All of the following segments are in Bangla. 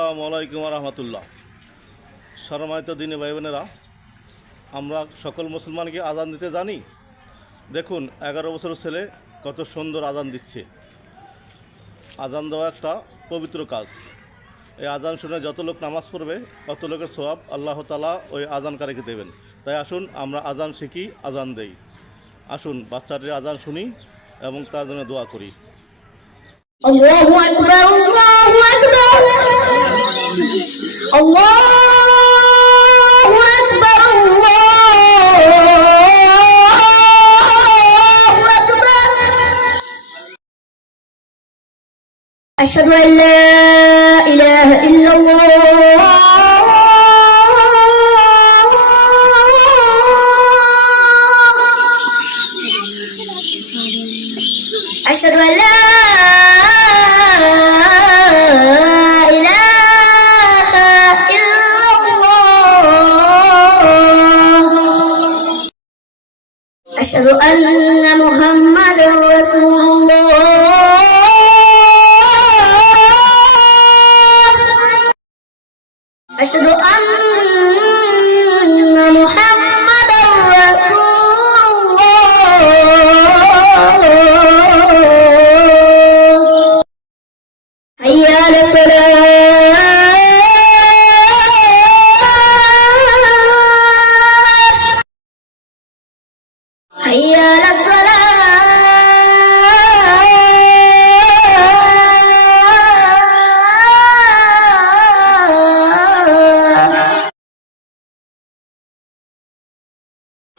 আসসালামু আলাইকুম রহমতুল্লাহ। সম্মানিত দিনী ভাই বোনেরা, আমরা সকল মুসলমানকে আজান দিতে জানি। দেখুন 11 বছরের ছেলে কত সুন্দর আজান দিচ্ছে। আজান দেওয়া একটা পবিত্র কাজ। এই আজান শুনে যত লোক নামাজ পড়বে তত লোকের সওয়াব আল্লাহ তাআলা ওই আজানকারীকে দেবেন। তাই আসুন আমরা আজান শিখি, আজান দেই। আসুন বাচ্চাটির আজান শুনি এবং তার জন্য দোয়া করি। আল্লাহু আকবার, আল্লাহু আকবার, আল্লাহু আকবার, আল্লাহু আকবার। আশহাদু আল লা ইলাহা ইল্লাল্লাহ, আশহাদু আল লা أشهد أن محمدا رسول الله. أشهد أن محمدا رسول الله. حي على الصلاة. حي على الصلاة.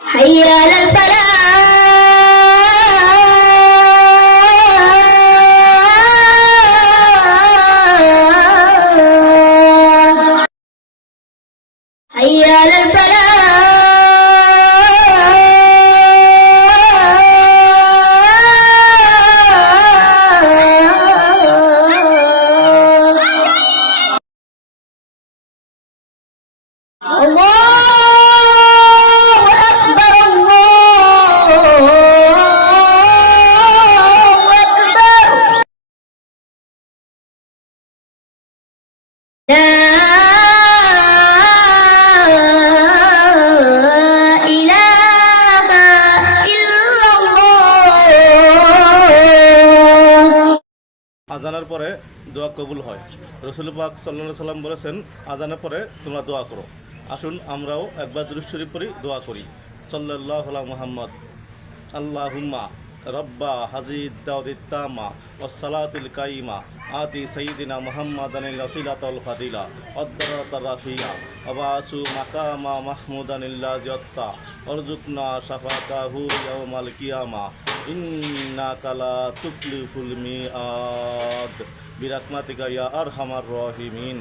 حي على الفلاح. حي على الفلاح. الله أكبر، الله أكبر. لا إله إلا الله. আজানের পরে দোয়া কবুল হয়। রাসূল পাক সাল্লাল্লাহু আলাইহি সাল্লাম বলেছেন, আজানের পরে তোমরা দোয়া করো। আসুন আমরাও একবার দুরূদ শরীফ পড়ি, দোয়া করি। সাল্লাল্লাহু আলা মুহাম্মদ। আল্লাহুম্মা রব্বা হাজিদ দাউদিত তামা ওয়াস সালাতুল কাইমা আতি সাইয়্যিদিনা মুহাম্মাদানিল ওয়াসিলাতাল ফাদিলা ওয়াদ-দারাতার রাফিয়া ওয়াবাসু মাকামা মাহমুদানিল্লাযিয়াত্তা ওয়ারযুকনা শাফাতাহু ইয়াওমাল কিয়ামা ইন্নাকা লা তুকলিফুল মিআদ বিরাহমাতিকা ইয়া আরহামার রাহিমিন।